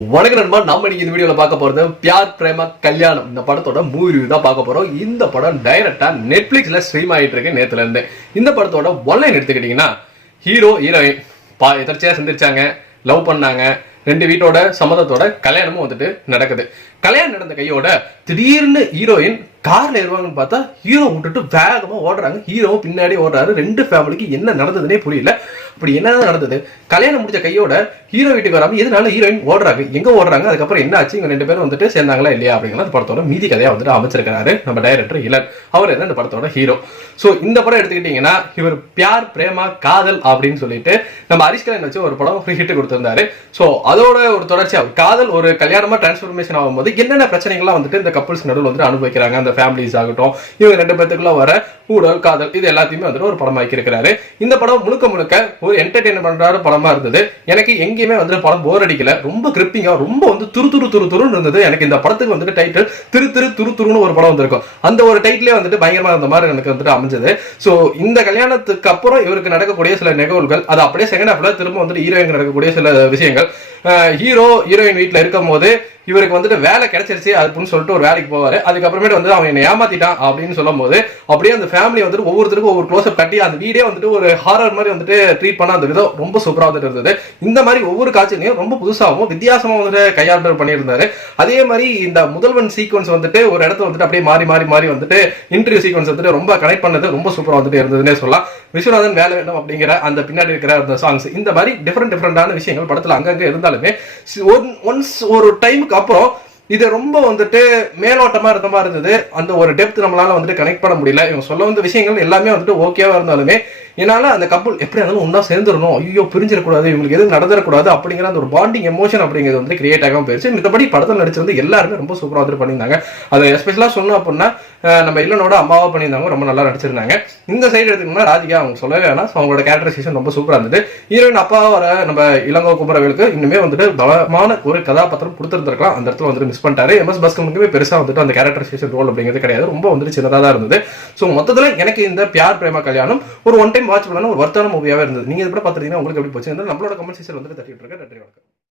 வணக்கம் நண்பா, நாம இன்னைக்கு இந்த வீடியோல பார்க்க போறது பியார் பிரேம கல்யாணம். இந்த படத்தோட மூவி ரிவ்யூ தான் பார்க்க போறோம். இந்த படம் டைரக்டா நெட்ஃபிளிக்ஸ்ல ஸ்ட்ரீம் ஆயிட்டு இருக்கு நேத்துல இருந்து. இந்த படத்தோட ஒன்லைன் எடுத்துக்கிட்டீங்கன்னா, ஹீரோ ஹீரோயின் எதர்ச்சியா சந்திச்சாங்க, லவ் பண்ணாங்க, ரெண்டு வீட்டோட சம்மதத்தோட கல்யாணமும் வந்துட்டு நடக்குது. கல்யாணம் நடந்த கையோட திடீர்னு ஹீரோயின் கார்ல ஏறுவாங்கன்னு பார்த்தா ஹீரோ விட்டுட்டு வேகமா ஓடுறாங்க. ஹீரோவும் பின்னாடி ஓடுறாரு. ரெண்டு ஃபேமிலிக்கு என்ன நடந்ததுன்னே புரியல. அப்படி என்னதான் நடந்தது? கல்யாணம் முடிச்ச கையோட ஹீரோ வீட்டுக்கு வராம எதனால ஹீரோயின் ஓடுறாங்க, எங்க ஓடுறாங்க, அதுக்கப்புறம் என்ன ஆச்சு, இவங்க ரெண்டு பேரும் வந்துட்டு சேர்ந்தாங்களா இல்லையா அப்படிங்கிற படத்தோட மீதி கதையா வந்துட்டு அமைச்சிருக்காரு நம்ம டைரக்டர் இளன். அவர் என்ன இந்த படத்தோட ஹீரோ. சோ இந்த படம் எடுத்துக்கிட்டீங்கன்னா, இவர் பியார் பிரேமா காதல் அப்படின்னு சொல்லிட்டு நம்ம ஹரிஷ்கரன் வச்சு ஒரு படம் ஹிட் கொடுத்திருந்தாரு. சோ அதோட ஒரு தொடர்ச்சியா காதல் ஒரு கல்யாணமா டிரான்ஸ்ஃபர்மேஷன் ஆகும்போது என்னென்ன பிரச்சனைகள்லாம் வந்துட்டு இந்த கப்புள்ஸ் நடுவில் வந்துட்டு அனுபவிக்கிறாங்க, அந்த ஃபேமிலிஸ் ஆகட்டும், இவங்க ரெண்டு பேத்துக்குள்ள வர ஊழல் காதல், இது எல்லாத்தையுமே வந்துட்டு ஒரு படமாக்கி இருக்கிறாரு. இந்த படம் முழுக்க முழுக்க ஒரு என்டர்டெயின்மெண்ட் பண்ற படமா இருந்தது. எனக்கு எங்கேயுமே வந்து படம் போர் அடிக்கல. ரொம்ப கிரிப்பிங்கா, ரொம்ப வந்து துருன்னு இருந்தது. எனக்கு இந்த படத்துக்கு வந்துட்டு டைட்டில் துருன்னு ஒரு படம் வந்திருக்கும். அந்த ஒரு டைட்டிலே வந்துட்டு பயங்கரமா இருந்த மாதிரி எனக்கு வந்துட்டு அமைஞ்சது. சோ இந்த கல்யாணத்துக்கு அப்புறம் இவருக்கு நடக்கக்கூடிய சில நிகழ்வுகள், அது அப்படியே செகண்ட் ஹாஃப்ல திரும்ப வந்துட்டு ஹீரோயின் நடக்கக்கூடிய சில விஷயங்கள். ஹீரோ ஹீரோயின் வீட்டுல இருக்கும் போது இவருக்கு வந்துட்டு வேலை கிடைச்சிருச்சு அப்படின்னு சொல்லிட்டு ஒரு வேலைக்கு போவாரு. அதுக்கப்புறமேட்டு வந்து அவன் என்ன ஏமாத்திட்டான் அப்படின்னு சொல்லும் போது அப்படியே அந்த ஃபேமிலி வந்துட்டு ஒவ்வொருத்தருக்கும் ஒவ்வொரு க்ளோஸ்அப் கட்டி அந்த வீடே வந்துட்டு ஒரு ஹாரர் மாதிரி வந்துட்டு ட்ரீட் பண்ண அந்த விதம் ரொம்ப சூப்பரா வந்துட்டு இருந்தது. இந்த மாதிரி ஒவ்வொரு காட்சியும் ரொம்ப புதுசாகவும் வித்தியாசமா வந்துட்டு கையாண்டல் பண்ணியிருந்தாரு. அதே மாதிரி இந்த முதல்வன் சீக்வன்ஸ் வந்துட்டு ஒரு இடத்துல வந்துட்டு அப்படியே மாறி வந்துட்டு இன்டர்வியூ சீக்வன்ஸ் வந்துட்டு ரொம்ப கனெக்ட் பண்ணது ரொம்ப சூப்பரா வந்துட்டு இருந்ததுன்னே சொல்லலாம். விஸ்வநாதன் வேலை வேண்டும் அப்படிங்கிற அந்த பின்னாடி இருக்கிற அந்த சாங்ஸ், இந்த மாதிரி டிஃபரெண்டான விஷயங்கள் படத்துல அங்கங்க இருந்தாலுமே ஒன்ஸ் ஒரு டைமுக்கு அப்புறம் இது ரொம்ப வந்துட்டு மேலோட்டமா இருந்த மாதிரி இருந்தது. அந்த ஒரு டெப்த் நம்மளால வந்துட்டு கனெக்ட் பண்ண முடியல. இவங்க சொல்ல வந்த விஷயங்கள் எல்லாமே வந்துட்டு ஓகேவா இருந்தாலுமே என்னால அந்த கப்புள் எப்படி இருந்தாலும் ஒன்னா சேர்ந்துடணும், ஐயோ பிரிஞ்சிடக்கூடாது, இவங்களுக்கு எதுவும் நடந்துடக்கூடாது அப்படிங்கிற அந்த ஒரு பாண்டிங் எமோஷன் அப்படிங்கிறது வந்து கிரியேட் ஆகாம போயிருச்சு. மித்தபடி படத்தில் நடிச்சிருந்து எல்லாருமே ரொம்ப சூப்பரா வந்துட்டு பண்ணியிருந்தாங்க. அதை எஸ்பெஷலா சொன்னோம் அப்படின்னா நம்ம இல்லனோட அம்மாவா பண்ணியிருந்தாங்க, ரொம்ப நல்லா நடிச்சிருந்தாங்க. இந்த சைடு எடுத்துக்கணும்னா ராதிகா அவங்க சொல்லவே வேணாம், அவங்களோட கேரக்டரைசேஷன் ரொம்ப சூப்பரா இருந்தது. ஹீரோயின் அப்பாவா வர நம்ம இளங்கோ குமரவேலுக்கு இன்னுமே வந்துட்டு பலமான ஒரு கதாபாத்திரம் கொடுத்துருந்துருக்கலாம். அந்த இடத்துல வந்துட்டு மிஸ் பண்ணிட்டாரு. MS பாஸ்கருக்குமே பெருசா வந்துட்டு அந்த கேரக்டரைசேஷன் ரோல் அப்படிங்கிறது கிடையாது, ரொம்ப வந்துட்டு சின்னதா தான் இருந்தது. ஸோ மொத்தத்துல எனக்கு இந்த பியார் பிரேமா கல்யாணம் ஒரு ஒன் டைம் வாட்ச் பண்ணாலும் ஒரு வர்த்தான மூவியாவே இருந்தது. நீங்க இதை பார்த்துட்டீங்கன்னா உங்களுக்கு எப்படி போச்சு நம்மளோட கமெண்ட் செக்ஷன் வந்துட்டு தட்டிட்டு இருக்கேன். நன்றி, வணக்கம்.